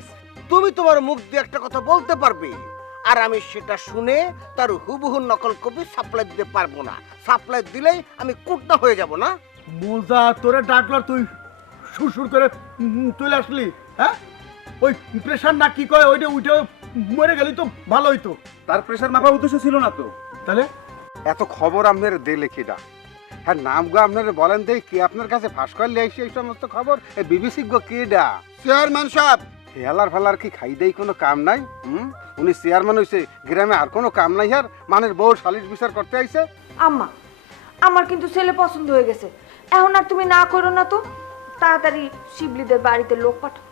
গেছে। তুমি তোমার মুখ দিয়ে একটা কথা বলতে পারবে, আর আমি সেটা শুনে তার হুবহু নকল কপি সাপ্লাই দিতে পারবো না। সাপ্লাই দিলেই আমি কুটনা হয়ে যাব না? মোজা তোরে ডাকলার তুই সুর করে চলে আসলি, হ্যাঁ? ওই প্রেশার না কি কয় ওইটা উঠে মরে গেলি তো ভালো হইতো। তার প্রেশার মাপার উদ্দেশ্য ছিল না তো। তাহলে এত খবর আপনার দিলে কিডা? হ্যাঁ, নাম গো আপনারা বলেন দেই কি আপনার কাছে ফাঁস করলে এসে এই সমস্ত খবর এই বিবিসি গো কিডা? চেয়ারম্যান সাহেব। হেলার ফেলার কি খাই দেই কোনো কাম নাই? উনি চেয়ারম্যান হইছে, গ্রামে আর কোনো কাম নাই? আর মানের বউ সালিশ বিচার করতে আইছে। আম্মা, আমার কিন্তু ছেলে পছন্দ হয়ে গেছে। এখন আর তুমি না করো না তো, তাড়াতাড়ি শিবলিদের বাড়িতে লোক পাঠাও।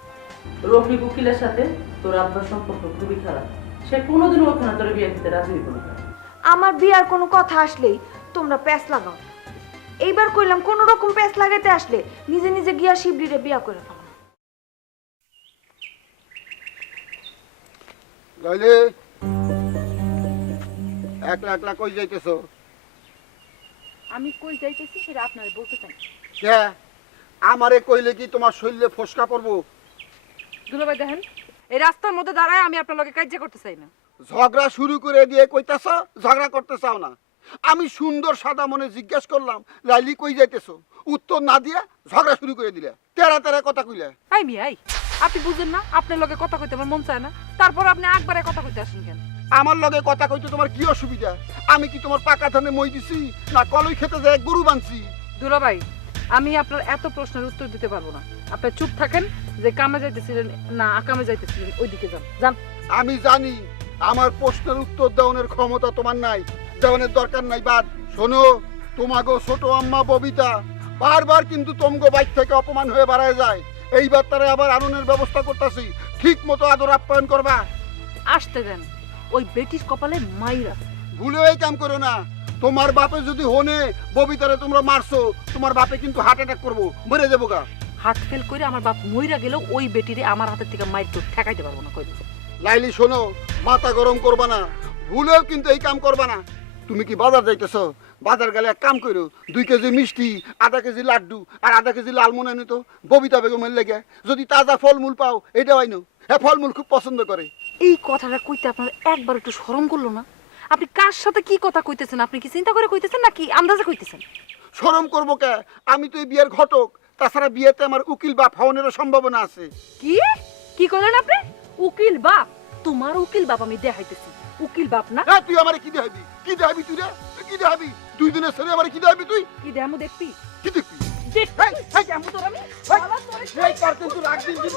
রফিক উকিলের সাথে তোর আব্বার সম্পর্ক খুবই খারাপ। সে কোনোদিনও ওখানে তোর বিয়ে দিতে রাজি হইব না। আমার বিয়ার কোনো কথা আসলেই তোমরা প্যাঁচ লাগাও। এইবার কইলাম কোনো রকম প্যাঁচ লাগাইতে আসলে নিজে নিজে গিয়া শিবলিরে বিয়া করে ফেলো। লাইলে একলা একলা কই যাইতেছো? আমি কই যাইতেছি সেটা আপনারা বলতে চাই। কে আমারে কইলে কি তোমার শরীরে ফসকা পড়বো? দুলাভাই দেখেন, এই রাস্তার মধ্যে দাঁড়ায় আমি আপনার লগে কাজ করতে চাই না। ঝগড়া শুরু করে দিয়ে কইতাছ ঝগড়া করতে চাও না। আমি সুন্দর সাদা মনে জিজ্ঞেস করলাম লাইলি কই যাইতেছো, উত্তর না দিয়ে ঝগড়া শুরু করে দিলে। তেরা তেরা কথা কইলে। আই মিয়াই, আপনি বুঝেন না আপনার লগে কথা কইতে আমার মন চায় না, তারপর আপনি একবারে কথা কইতে আসেন কেন? আমার লগে কথা কইতে তোমার কি অসুবিধা? আমি কি তোমার পাকা ধানে মই দিছি না কলই খেতে যায় গরু বানছি? দুলাভাই, আমি আপনার এত প্রশ্নের উত্তর দিতে পারবো না। আপনি চুপ থাকেন, যে কামে যাইতেছিলেন না আকামে যাইতেছিলেন ওইদিকে যান যান। আমি জানি আমার প্রশ্নের উত্তর দেওয়ানোর ক্ষমতা তোমার নাই, দেওয়ানোর দরকার নাই। বাদ শোনো, তোমাগো ছোট আম্মা ববিতা বারবার কিন্তু তোমগো বাইক থেকে অপমান হয়ে বাড়ায় যায়। এইবার তারা আবার আননের ব্যবস্থা করতেছি, ঠিক মতো আদর আপ্যায়ন করবা। আসতে দেন, ওই বেটির কপালে মাইর আছে। ভুলেও এই কাম করো না। তোমার বাপে যদি হনে ববিতারে তোমরা মারছো, তোমার বাপে কিন্তু হার্ট অ্যাটাক করবো, মরে যাবো গা। হার্ট ফেল করে আমার বাপ মইরা গেলেও ওই বেটিরে আমার হাতের থেকে মাইর তো ঠেকাইতে পারবো না। কই দিছে লাইলি শোনো, মাথা গরম করবা না, ভুলেও কিন্তু এই কাম করবা না। তুমি কি বাজার যাইতেছো? বাজার গেলে এক কাম করো, 2 কেজি মিষ্টি, আধা কেজি লাড্ডু আর আধা কেজি লালমোহন এনে তো ববিতা বেগমের লেগে। যদি তাজা ফলমূল পাও এটাও আইনো, হ্যাঁ ফলমূল খুব পছন্দ করে। এই কথাটা কইতে আপনার একবার একটু শরম করলো না? আপনি কার সাথে কি কথা কইতেছেন? আপনি কি চিন্তা করে কইতেছেন নাকি আন্দাজে কইতেছেন? শরম করবো কে? আমি তো এই বিয়ের ঘটক, তাছাড়া বিয়েতে আমার উকিল বাপ হওয়ানোরও সম্ভাবনা আছে। কি কি করলেন আপনি? উকিল বাপ? তোমার উকিল বাপ আমি দেখাইতেছি। উকিল বাপ না? হ্যাঁ, তুই আমারে কি দেখাবি? কি দেখাবি তুই রে? কি দেখাবি? 2 দিনের ছেলে আমারে কি দেখাবি তুই? কি দেমু দেখবি? কি দেখবি? দেখবি? এই দেমু তোর আমি? বাবা তোরে এই তার কিন্তু রাগ দিন দিন।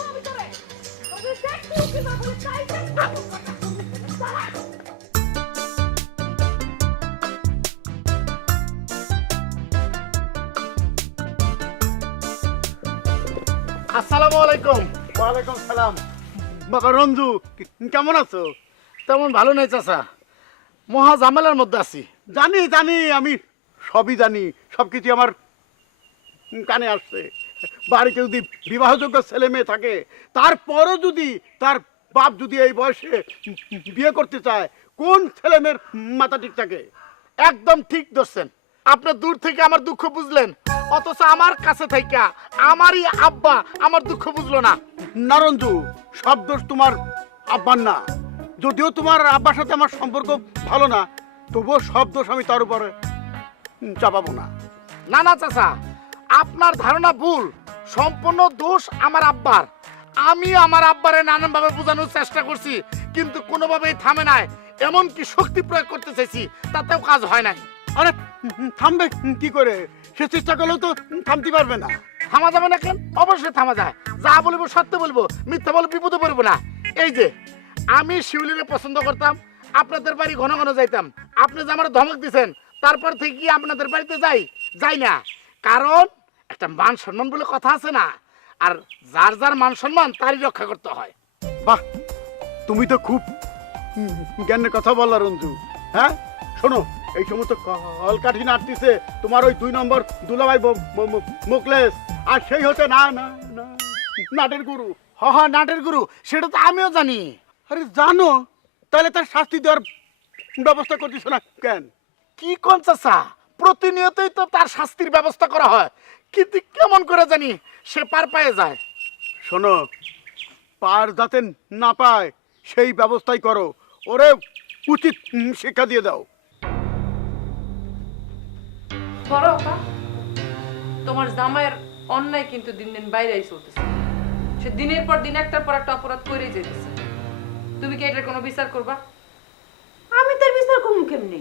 আসসালামু আলাইকুম। ওয়ালাইকুম সালাম। বাবা রঞ্জু, কেমন আছো? তেমন ভালো নেই চাচা, মহা ঝামেলার মধ্যে আছি। জানি জানি, আমি সবই জানি, সবকিছু আমার কানে আসছে। বাড়িতে যদি বিবাহযোগ্য ছেলে মেয়ে থাকে, তারপরও যদি তার বাপ যদি এই বয়সে বিয়ে করতে চায়, কোন ছেলে মেয়ের মাথা ঠিক থাকে? একদম ঠিক ধরছেন। আপনি দূর থেকে আমার দুঃখ বুঝলেন, অথচ আমার কাছে থেকে আমারই আব্বা আমার দুঃখ বুঝলো না। নারঞ্জু, সব দোষ তোমার আব্বার না। যদিও তোমার আব্বার সাথে আমার সম্পর্ক ভালো না, তবুও সব দোষ আমি তার উপরে চাপাবো না। না না চাচা, আপনার ধারণা ভুল। সম্পূর্ণ দোষ আমার আব্বার। আমি আমার আব্বারে নানানভাবে বোঝানোর চেষ্টা করছি, কিন্তু কোনোভাবেই থামে নাই। এমনকি শক্তি প্রয়োগ করতে চাইছি, তাতেও কাজ হয় নাই। আরে থামবে কি করে? সে চেষ্টা করলেও তো থামতে পারবে না। থামা যাবে না কেন? অবশ্যই থামা যায়। যা বলবো সত্য বলবো, মিথ্যা বলবো বিপদে পড়বো না। এই যে আমি শিউলিকে পছন্দ করতাম, আপনাদের বাড়ি ঘন ঘন যাইতাম। আপনি যে আমার ধমক দিচ্ছেন, তারপর থেকে কি আপনাদের বাড়িতে যাই না। কারণ একটা মান সম্মান বলে কথা আছে না, আর যার যার মান সম্মান তারই রক্ষা করতে হয়। বাহ, তুমি তো খুব জ্ঞানের কথা বললা রঞ্জু। হ্যাঁ শোনো, এই সমস্ত কলকাঠি নাড়তিছে তোমার ওই 2 নম্বর দুলাভাই মুকলেশ, আর সেই হচ্ছে না না না নাটের গুরু। হ নাটের গুরু, সেটা তো আমিও জানি। আরে জানো, তাহলে তার শাস্তি দেওয়ার ব্যবস্থা করতেছ না কেন? কি কোন চাচা, প্রতিনিয়তই তো তার শাস্তির ব্যবস্থা করা হয়, কিন্তু কেমন করে জানি সে পার পেয়ে যায়। শোনো, পার যাতে না পায় সেই ব্যবস্থাই করো, ওরে উচিত শিক্ষা দিয়ে দাও। বড় আপা, তোমার জামাইয়ের অন্যায় কিন্তু দিন দিন বাইরেই চলতেছে। সে দিনের পর দিন একটার পর একটা অপরাধ করেই যেতেছে। তুমি কি এটার কোনো বিচার করবা? আমি তার বিচার করবো কেমনে?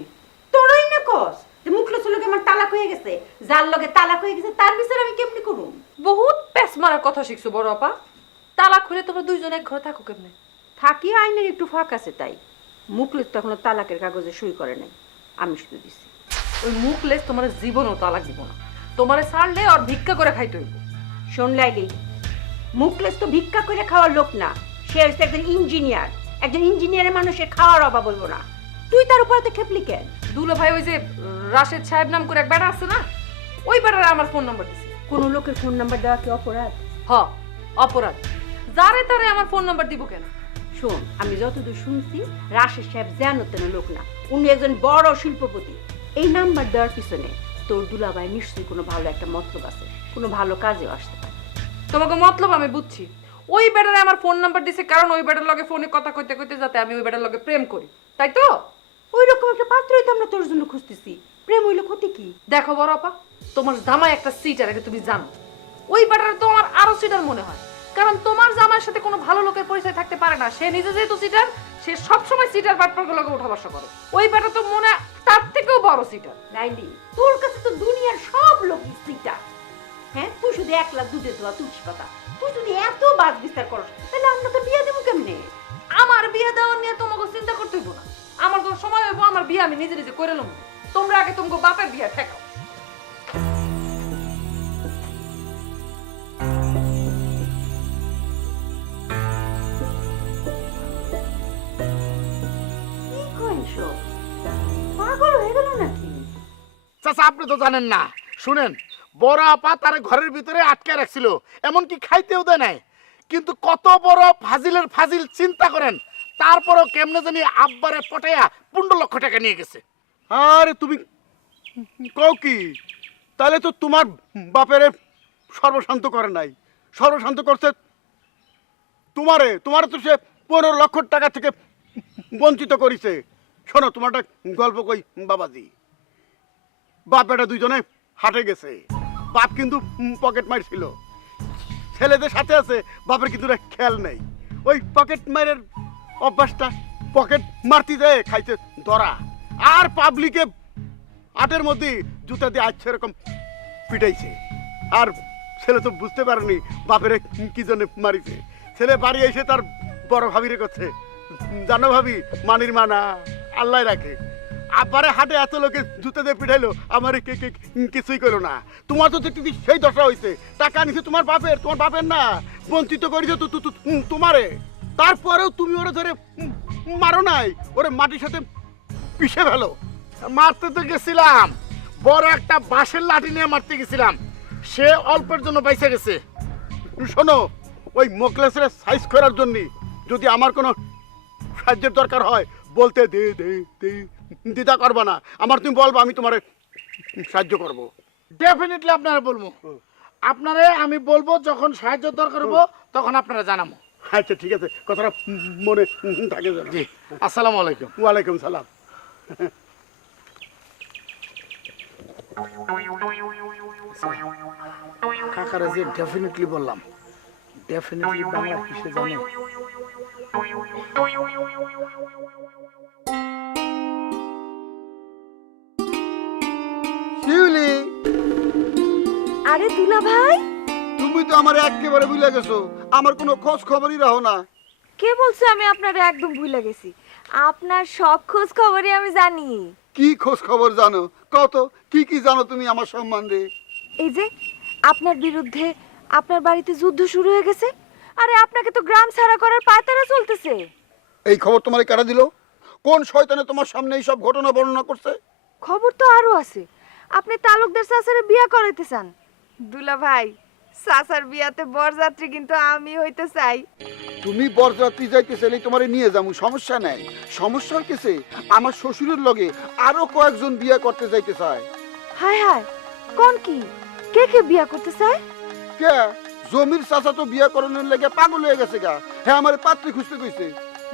তোরাই না কস যে মুখলেস লোকে আমার তালাক হয়ে গেছে, যার লগে তালাক হয়ে গেছে তার বিচার আমি কেমনে করব? বহুত প্যাস মারার কথা শিখছো বড় আপা। তালাক হলে তোমরা দুইজন এক ঘরে থাকো কেমনে? থাকি আইনের একটু ফাঁক আছে তাই। মুখলেস তো এখনো তালাকের কাগজে সই করে নাই, আমি শুধু দিছি। ওই মুখলেস তোমার জীবনও তালাক দিব না। তোমারে ছাড়লে আর ভিক্ষা করে খাইতে হইব। শোন লাইলি, মুখলেস তো ভিক্ষা করে খাওয়ার লোক না, সে হচ্ছে একজন ইঞ্জিনিয়ার। একজন ইঞ্জিনিয়ারের মানুষের খাওয়ার অভাব বলবো না। তুই তার উপরে তো খেপলি কেন? দুলো ভাই ওই যে রাশেদ সাহেব নাম করে এক বেটা আছে না, ওই বেটারে আমার ফোন নাম্বার দিছে। কোনো লোকের ফোন নাম্বার দেওয়া কি অপরাধ? হ, অপরাধ। যারে তারে আমার ফোন নাম্বার দিব কেন? শোন, আমি যতদূর শুনছি রাশেদ সাহেব জানতেন লোক না, উনি একজন বড় শিল্পপতি। এই নাম্বার দেওয়ার পিছনে তোর দুলাভাই নিশ্চয়ই কোনো ভালো একটা মতলব আছে, কোনো ভালো কাজেও আসতে পারে। তোমাকে মতলব আমি বুঝছি। ওই বেটারে আমার ফোন নাম্বার দিছে কারণ ওই বেটার লগে ফোনে কথা কইতে কইতে যাতে আমি ওই বেটার লগে প্রেম করি, তাই তো? ওই রকম একটা পাত্রই তো আমরা তোর জন্য খুঁজতেছি। প্রেম হইলে ক্ষতি কি? দেখো বড় আপা, তোমার জামাই একটা সিটার, এটা তুমি জানো। ওই বেটারে তো আমার আরো সিটার মনে হয়, কারণ তোমার জামাইয়ের সাথে কোনো ভালো লোকের পরিচয় থাকতে পারে না। সে নিজে যেহেতু সিটার, সে সবসময় সিটার বাটপারগুলোকে উঠা বসা করে। ওই বেটা তো মনে হয় তার থেকেও বড় সিটার। লাইলি, তোর কাছে তো দুনিয়ার সব লোক সিটা। হ্যাঁ, তুই শুধু একলা দুধে ধোয়া তুলসী পাতা। তুই যদি এত বাদ বিস্তার করস তাহলে আমরা তো বিয়ে দেবো কেমনে? আমার বিয়ে দেওয়া নিয়ে তোমাকে চিন্তা করতে হইব না। আমার কোন সময় হইব, আমার বিয়ে আমি নিজে নিজে করে লম। তোমরা আগে তোমাকে বাপের বিয়ে ঠেকাও। কি কইন সব? পাগল হয়ে গেল নাকি? চাচা আপনি তো জানেন না। শুনেন, বড় আপা তার ঘরের ভিতরে আটকে রাখছিল, এমনকি খাইতেও দেয় নাই। কিন্তু কত বড় ফাজিলের ফাজিল চিন্তা করেন, তারপরও কেমনে জানি আব্বারে পটাইয়া 15 লক্ষ টাকা নিয়ে গেছে। আরে তুমি কও কি? তাহলে তো তোমার বাপের সর্বশান্ত করে নাই, সর্বশান্ত করছে তোমারে। তোমারে তো সে 15 লক্ষ টাকা থেকে বঞ্চিত করেছে। শোনো, তোমার একটা গল্প কই বাবাজি। বাপ বেটা দুইজনে হাটে গেছে। বাপ কিন্তু পকেট মারছিল, ছেলেদের সাথে আছে, বাপের কিন্তু খেয়াল নেই। ওই পকেট মারের অভ্যাসটা, পকেট মারতে দেয় খাইতে ধরা, আর পাবলিকে আটের মধ্যে জুতা দিয়ে আচ্ছে এরকম পিটাইছে। আর ছেলে তো বুঝতে পারেনি বাপের কি জন্য মারিছে। ছেলে বাড়ি এসে তার বড় ভাবিরে করছে, জানো ভাবি, মানির মানা আল্লাহ রাখে, আবারে হাটে এত লোকে জুতা দিয়ে পিঠাইলো, আমার কিছুই করলো না। তোমার তো দেখতে সেই দশা হয়েছে, টাকা নিছে তোমার বাপের না, বঞ্চিত করেছে তো তোমারে। তারপরেও তুমি ওরে ধরে মারো নাই, ওরে মাটির সাথে পিষে ফেলো। মারতে তো গেছিলাম, বড় একটা বাঁশের লাঠি নিয়ে মারতে গেছিলাম, সে অল্পের জন্য বাইসে গেছে। শোনো, ওই মোকলেসের সাইজ করার জন্য যদি আমার কোনো সাহায্যের দরকার হয় বলতে দ্বিধা করবা না। আমার তুমি বলবো, আমি তোমার সাহায্য করব। ডেফিনেটলি আপনারা বলবো, আপনারে আমি বলবো, যখন সাহায্য দরকার হবো তখন আপনারা জানাবো। আচ্ছা ঠিক আছে, কথাটা মনে থাকে যেন। জি, আসসালামু আলাইকুম। ওয়ালাইকুম সালাম। কাকারা যে ডেফিনেটলি বললাম, ডেফিনেটলি বাংলা কিসে জানে। শিউলি, আরে দুলা ভাই, তুমি তো আমার একেবারে ভুলে গেছো, আমার কোনো খোঁজ খবরই রাখো না। কে বলছে আমি আপনার একদম ভুলে গেছি? আপনার সব খোঁজ খবরই আমি জানি। কি খোঁজ খবর জানো কত? কি কি জানো তুমি আমার সম্বন্ধে? এই যে আপনার বিরুদ্ধে আপনার বাড়িতে যুদ্ধ শুরু হয়ে গেছে। আরে আপনাকে তো গ্রাম ছাড়া করার পায়তারা চলতেছে। এই খবর তোমার কারা দিল? কোন শয়তানে তোমার সামনে এই সব ঘটনা বর্ণনা করছে? খবর তো আরো আছে। আপনি তালুকদার চাচারে বিয়া করাইতে চান। দুলা ভাই, চাচার বিয়াতে বরযাত্রী কিন্তু আমি হইতে চাই। তুমি বরযাত্রী যাইতে চাইলে তোমারে নিয়ে যাবো, সমস্যা নাই। সমস্যা হইতেছে আমার শ্বশুরের লগে আরো কয়েকজন বিয়ে করতে যাইতে চায়। হায় হায়, কোন কি? কে কে বিয়া করতে চায়? কে? জমির চাচা তো বিয়া করানোর লেগে পাগল হয়ে গেছে গা। হ্যাঁ, আমার পাত্রী খুঁজতে কইছে।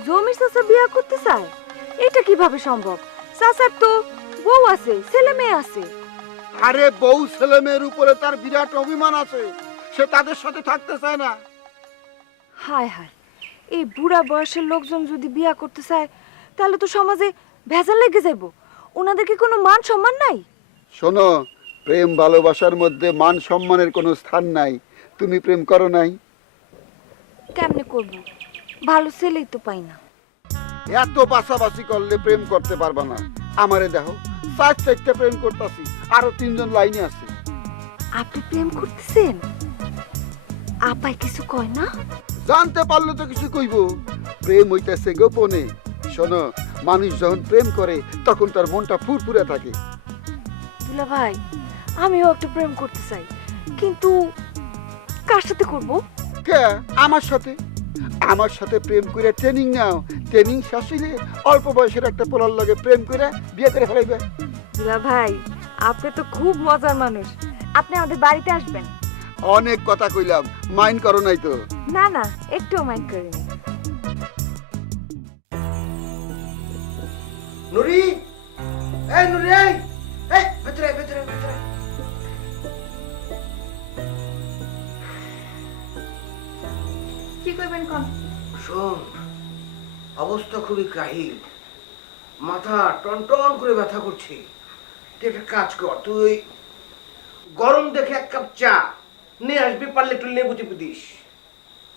জমির চাচা বিয়া করতে চায়? এটা কিভাবে সম্ভব? চাচার তো বউ আছে, ছেলে মেয়ে আছে। আরে বউ ছেলে মেয়ের উপরে তার বিরাট অভিমান আছে, সে তাদের সাথে থাকতে চায় না। হায় হায়, এই বুড়া বয়সের লোকজন যদি বিয়া করতে চায় তাহলে তো সমাজে ভেজাল লেগে যাইব। ওনাদের কি কোনো মান সম্মান নাই? শোনো, প্রেম ভালোবাসার মধ্যে মান সম্মানের কোনো স্থান নাই। তুমি প্রেম করো নাই? কেমনে করব? ভালো ছেলেই তো পাই না। এত পাশাপাশি করলে প্রেম করতে পারবা না। আমারে দেখো, 4-4টা প্রেম করতেছি, আরো 3জন লাইনে আছে। আপনি প্রেম করতেছেন? আপাই কিছু কয় না? জানতে পারলে তো কিছু কইব। প্রেম হইতেছে গোপনে। শোনো, মানুষ যখন প্রেম করে তখন তার মনটা ফুরফুরে থাকে। দুলা ভাই, আমিও একটা প্রেম করতে চাই, কিন্তু কার সাথে করব? কে? আমার সাথে। আমার সাথে প্রেম করে ট্রেনিং নাও। ট্রেনিং শেষ হইলে অল্প বয়সের একটা পোলার লগে প্রেম করে বিয়ে করে ফেলাইবে। দুলা ভাই, আপনি তো খুব মজার মানুষ। আপনি আমাদের বাড়িতে আসবেন? অনেক কথা কইলাম, মাইন্ড করো নাই তো? না না, একটুও মাইন্ড করিনি। নুরি, এই নুরি, এই এই ভেতরে ভেতরে ভেতরে। কি করবেন কোন? শোন, অবস্থা খুবই কাহিল, মাথা টনটন করে ব্যথা করছে। তুই একটা কাজ কর, তুই গরম দেখে 1 কাপ চা নিয়ে আসবি, পারলে একটু লেবু চিপে দিস।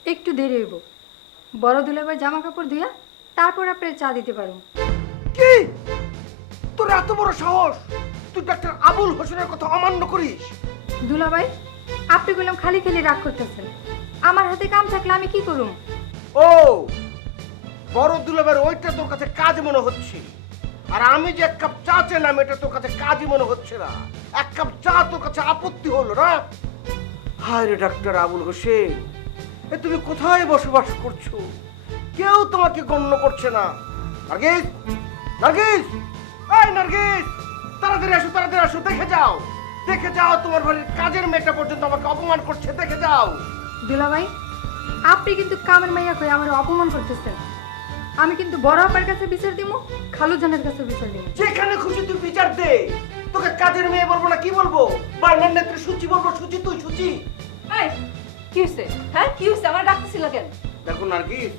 একটু দেরি হইব। বড় দুলাভাই জামা কাপড় ধুইয়া তারপর আপনার চা দিতে পারবো। কি তোর এত বড় সাহস, তুই ডাক্তার আবুল হোসেনের কথা অমান্য করিস? দুলাভাই, আপনি বললাম খালি খালি রাগ করতেছেন। আমার হাতে কাম থাকলে আমি কি করুম? ও, বড় দুলাভাইয়ের ওইটা তোর কাছে কাজ মনে হচ্ছে, আর আমি যে 1 কাপ চা চাইলাম এটা তোর কাছে কাজই মনে হচ্ছে না। 1 কাপ চা তোর কাছে আপত্তি হলো না? হায় রে ডাক্তার আবুল হোসেন, এ তুমি কোথায় বসবাস করছো? কেউ তোমাকে গণ্য করছে না। নার্গিস, নার্গিস, এই নার্গিস, তাড়াতাড়ি আসো, তাড়াতাড়ি আসো, দেখে যাও, দেখে যাও, তোমার বাড়ির কাজের মেয়েটা পর্যন্ত আমাকে অপমান করছে, দেখে যাও। দুলাভাই, আপনি কিন্তু কামের মাইয়া কই আমার অপমান করতেছেন। আমি কিন্তু বড় আপার কাছে বিচার দিব, খালুজানের কাছে বিচার দিব। যেখানে খুশি তুই বিচার দে। তোকে কাজের মেয়ে বলবো না কি বলবো? বার্নার নেত্রী সুচি বলবো? সুচি তুই সুচি। এই, কি হইছে? হ্যাঁ, কি হইছে? আমার ডাকতেছিল কেন? দেখো নার্গিস,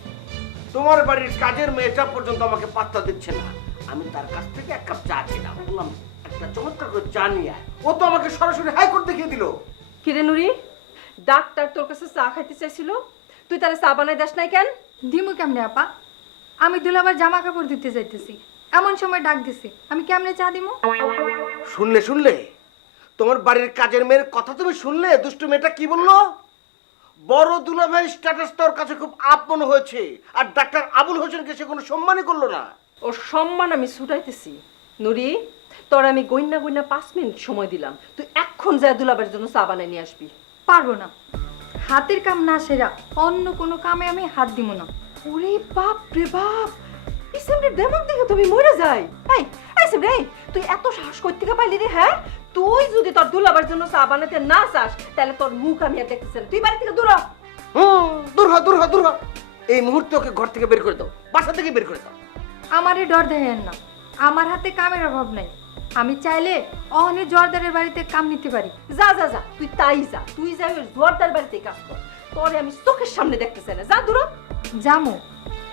তোমার বাড়ির কাজের মেয়েটা পর্যন্ত আমাকে পাত্তা দিচ্ছে না। আমি তার কাছ থেকে 1 কাপ চা খেলাম, বললাম একটা চমৎকার করে চা নিয়ে আয়। ও তো আমাকে সরাসরি হাইকোর্ট দেখিয়ে দিল। কিরে নুরি, ডাক্তার তোর কাছে চা খাইতে চাইছিল, তুই তারে চা বানাই দাস নাই কেন? দিমু কেমনে আপা? আমি দুলাভাই জামা কাপড় দিতে যাইতেছি, এমন সময় ডাক দিছে, আমি কেমনে চা দিমু? শুনলে শুনলে তোমার বাড়ির কাজের মেয়ের কথা তুমি শুনলে? দুষ্টু মেয়েটা কি বললো? বড় দুলাভাই স্ট্যাটাস তোর কাছে খুব আপ মনে হয়েছে, আর ডাক্তার আবুল হোসেনকে সে কোনো সম্মানই করলো না। ওর সম্মান আমি ছুটাইতেছি। নুরি, তোর আমি গইনা গইনা 5 মিনিট সময় দিলাম, তুই এখন যা দুলাভাইয়ের জন্য চা বানাই নিয়ে আসবি। পারবো না, হাতের কাম না সেরা অন্য কোনো কামে আমি হাত দিব না। ওরে বাপ রে বাপ, এই সামনে দেমাগ দেখে তুমি মরে যাই। এই এই সামনে, তুই এত সাহস কই থেকে পাইলি রে? হ্যাঁ, তুই যদি তোর দুলাভাইয়ের জন্য চা বানাতে না চাস তাহলে তোর মুখ আমি আর দেখতেছি না। তুই বাড়ি থেকে দূর হ। দূর হ, দূর হ, দূর হ। এই মুহূর্তে ওকে ঘর থেকে বের করে দাও, বাসা থেকে বের করে দাও। আমারে ডর দেখেন না, আমার হাতে কামের অভাব নাই। আমি চাইলে অহনি জর্দারের বাড়িতে কাম নিতে পারি। যা যা যা, তুই তাই যা, তুই যাই ওই জোয়ারদার বাড়িতে কাজ কর। তোরে আমি চোখের সামনে দেখতেছি না, যা দূর হ। যামু,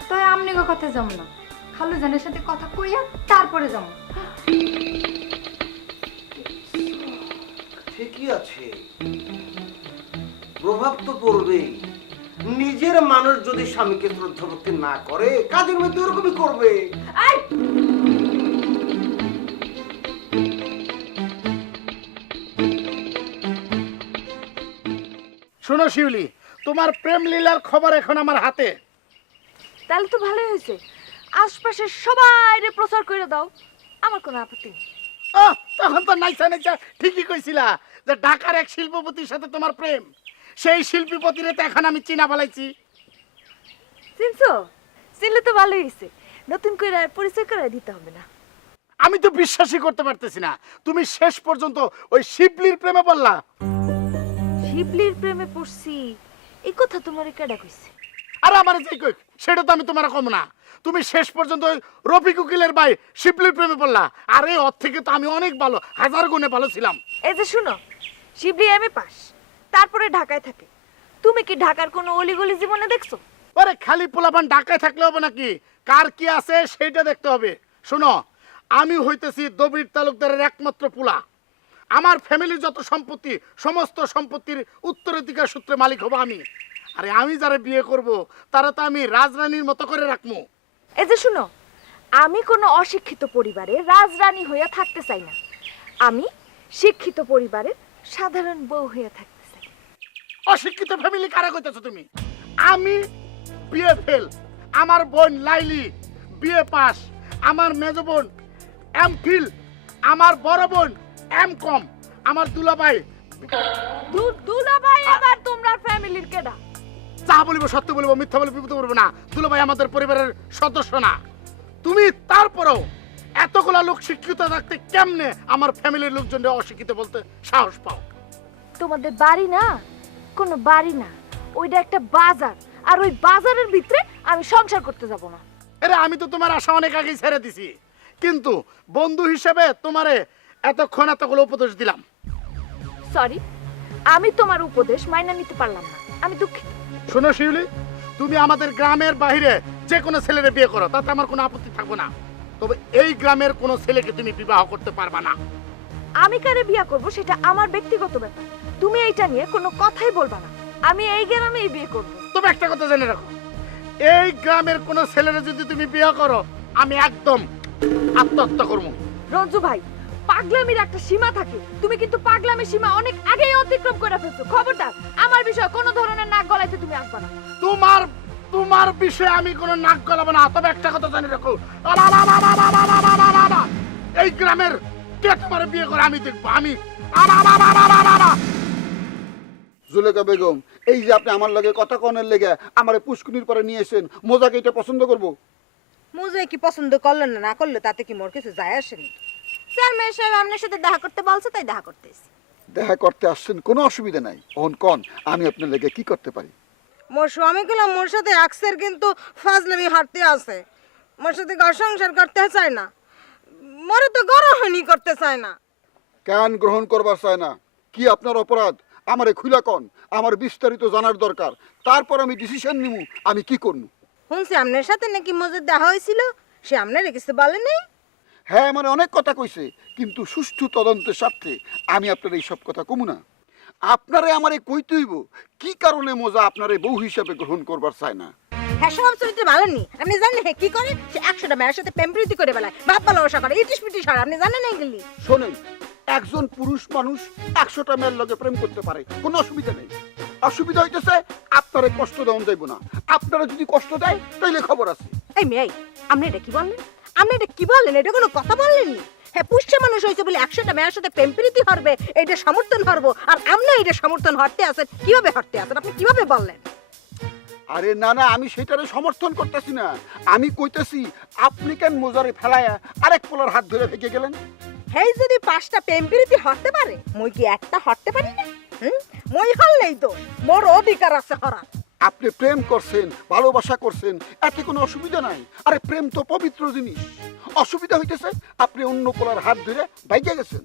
তাই আমনিগো কথা যাম না, খালুজানের সাথে কথা কইয়া তারপরে যামু। ঠিকই আছে, প্রভাব তো পড়বেই। নিজের মানুষ যদি স্বামীকে শ্রদ্ধা ভক্তি না করে, কাজের মধ্যে ওরকমই করবে। এই শোনো শিউলি, তোমার প্রেম লীলার খবর এখন আমার হাতে। তাহলে তো ভালোই হয়েছে। আশপাশের সবাইরে প্রচার করে দাও, আমার কোনো আপত্তি নেই। তখন তো নাইসা নাইসা ঠিকই কইছিলা যে ঢাকার এক শিল্পপতির সাথে তোমার প্রেম। সেই শিল্পীপতিরে তো এখন আমি চিনা ফেলাইছি। চিনছো? চিনলে তো ভালোই হয়েছে, নতুন করে আর পরিচয় করে দিতে হবে না। আমি তো বিশ্বাসই করতে পারতেছি না তুমি শেষ পর্যন্ত ওই শিবলির প্রেমে পড়লা। শিবলির প্রেমে পড়ছি এই কথা তোমার কেডা কইছে? আরে আমার যে কই সেটা তো আমি তোমার কম না। তুমি শেষ পর্যন্ত ওই রফিক উকিলের ভাই শিবলির প্রেমে পড়লা। আরে ওর থেকে তো আমি অনেক ভালো, হাজার গুণে ভালো ছিলাম। এই যে শুনো, শিবলি এমএ পাস, তারপরে ঢাকায় থাকে। তুমি কি ঢাকার কোনো অলিগলি জীবনে দেখছো? আরে খালি পোলাপান ঢাকায় থাকলে হবে নাকি? কার কি আছে সেইটা দেখতে হবে। শোনো, আমি হইতেছি দবির তালুকদারের একমাত্র পোলা। আমার ফ্যামিলির যত সম্পত্তি, সমস্ত সম্পত্তির উত্তরাধিকার সূত্রে মালিক হব আমি। আরে আমি যারা বিয়ে করব তারা তো আমি রাজরানীর মতো করে রাখবো। এই যে শুনো, আমি কোনো অশিক্ষিত পরিবারে রাজরানী হইয়া থাকতে চাই না। আমি শিক্ষিত পরিবারের সাধারণ বউ হইয়া থাকতে চাই। অশিক্ষিত ফ্যামিলি কারা কইতেছো তুমি? আমি বিয়ে ফেল, আমার বোন লাইলি বিয়ে পাস, আমার মেজ বোন এমফিল, আমার বড় বোন এমকম, আমার দুলাভাই দুলাভাই আবার তোমরা ফ্যামিলির কেডা? যা বলিব সত্য বলিব, মিথ্যা বলে বিপদ করবো না। দুলাভাই আমাদের পরিবারের সদস্য না। তুমি তারপরেও এতগুলা লোক শিক্ষিত থাকতে কেমনে আমার ফ্যামিলির লোকজনকে অশিক্ষিত বলতে সাহস পাও? তোমাদের বাড়ি না, কোনো বাড়ি না, ওইটা একটা বাজার। আর ওই বাজারের ভিতরে আমি সংসার করতে যাব না। আরে আমি তো তোমার আশা অনেক আগেই ছেড়ে দিছি, কিন্তু বন্ধু হিসেবে তোমারে এতক্ষণ এতগুলো উপদেশ দিলাম। সরি, আমি তোমার উপদেশ মাইনা নিতে পারলাম না, আমি দুঃখিত। শোনো শিউলি, তুমি আমাদের গ্রামের বাইরে যে কোনো ছেলেরে বিয়ে করো, তাতে আমার কোনো আপত্তি থাকবে না। তবে এই গ্রামের কোনো ছেলেকে তুমি বিবাহ করতে পারবা না। আমি কারে বিয়া করব সেটা আমার ব্যক্তিগত ব্যাপার, তুমি এইটা নিয়ে কোনো কথাই বলবা না। আমি এই গ্রামেই বিয়ে করব। তবে একটা কথা জেনে রাখো, এই গ্রামের কোনো ছেলেরে যদি তুমি বিয়ে করো, আমি একদম আত্মহত্যা করবো। রঞ্জু ভাই, পাগলামির একটা সীমা থাকে, তুমি কিন্তু পাগলামির সীমা অনেক আগেই অতিক্রম করে ফেলছো। খবরদার আমার বিষয়ে কোনো ধরনের নাক গলাইতে তুমি আসবা না। তোমার বিষয়ে আমি কোনো নাক গলাবো না। তবে একটা কথা জানি রাখো, এই গ্রামের কে তোমার বিয়ে করে আমি দেখবো। আমি জুলেখা বেগম, এই যে আপনি আমার লগে কথা কনের লেগে আমার পুষ্কুনির পরে নিয়ে এসেন, মোজাকে এটা পছন্দ করব? মুজে কি পছন্দ করলেন না করলে তাতে কি মোর কিছু যায় আসেনি। চেয়ারম্যান সাহেব আপনার সাথে দেখা করতে বলছে, তাই দেখা করতেছি। দেখা করতে আসছেন, কোনো অসুবিধা নাই। ওহন কন, আমি আপনার লেগে কি করতে পারি? মোর স্বামী গুলাম মোর সাথে আকসের কিন্তু ফাজলামি হাঁটতে আছে। মোর সাথে ঘর সংসার করতে চায় না, মোরে তো গরহনি করতে চায় না। কেন গ্রহণ করবার চায় না? কি আপনার অপরাধ? আমারে খুলা কন, আমার বিস্তারিত জানার দরকার। তারপর আমি ডিসিশন নিমু আমি কি করব। শুনছি আপনার সাথে নাকি মজুর দেখা হয়েছিল, সে আপনার কিছু বলে নেই? হ্যাঁ, মানে অনেক কথা কইছে, কিন্তু সুষ্ঠু তদন্তের স্বার্থে আমি আপনার এই সব কথা কমু না। আপনারে আমারে কইতে হইব কি কারণে মোজা আপনারে বউ হিসাবে গ্রহণ করবার চায় না। হ্যাঁ, সব চরিত্র ভালো নি। আপনি জানেন হ্যাঁ কি করে? সে 100টা মেয়ের সাথে প্রেম প্রীতি করে বেলায়, ভাব ভালোবাসা করে, ইটিস পিটিস হয়। আপনি জানেন এইগুলি? শোনেন, একজন পুরুষ মানুষ 100টা মেয়ের লগে প্রেম করতে পারে, কোনো অসুবিধা নেই। অসুবিধা হইতেছে আপনারে কষ্ট দেওয়া যাইব না। আপনারা যদি কষ্ট দেয় তাইলে খবর আছে। এই মেয়ে, আপনি এটা কি বললেন? আপনি এটা কি বললেন? এটা কোনো কথা বললেন? হ্যাঁ, পুষ্য মানুষ হয়েছে বলে 100টা মেয়ের সাথে প্রেম প্রীতি করবে, এটা সমর্থন করবো। আর আপনি এটা সমর্থন হতে আছেন, কিভাবে হতে আছেন? আপনি কিভাবে বললেন? আরে না না, আমি সেটারে সমর্থন করতেছি না। আমি কইতেছি আপনি কেন মোজারে ফেলায়া আরেক পোলার হাত ধরে ভেঙে গেলেন? হেই যদি 5টা প্রেম প্রীতি হতে পারে, মই কি একটা হতে পারি না? মই হলেই তো মোর অধিকার আছে হরা। আপনি প্রেম করছেন, ভালোবাসা করছেন, এতে কোনো অসুবিধা নাই। আরে প্রেম তো পবিত্র জিনিস। অসুবিধা হইতেছে আপনি অন্য পোলার হাত ধরে ভাইগে গেছেন।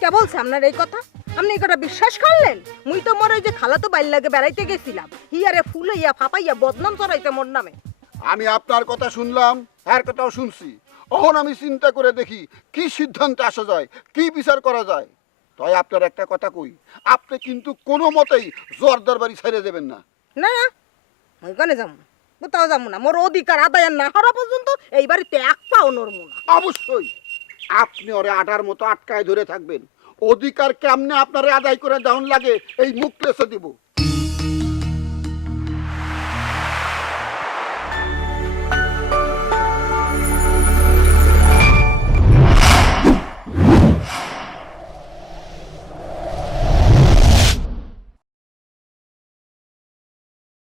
কে বলছে আপনার এই কথা? আপনি এই কথা বিশ্বাস করলেন? মুই তো মোর ওই যে খালাতো বাইর লাগে বেড়াইতে গেছিলাম, হিয়ারে ফুলাইয়া ফাপাইয়া বদনাম চড়াইতে মোর নামে। আমি আপনার কথা শুনলাম, আর কথাও শুনছি। এখন আমি চিন্তা করে দেখি কি সিদ্ধান্তে আসা যায়, কি বিচার করা যায়। তাই আপনার একটা কথা কই, আপনি কিন্তু কোনো মতেই জোরদার বাড়ি ছেড়ে দেবেন না। না না, মই কানে যাবো, কোথাও যাবো না। মোর অধিকার আদায় না হওয়া পর্যন্ত এই বাড়িতে এক পাও নড়বো না। অবশ্যই আপনি ওরে আটার মতো আটকায় ধরে থাকবেন। অধিকার কেমনে আপনারে আদায় করে দেওয়ান লাগে এই মুখ লেসে দিব।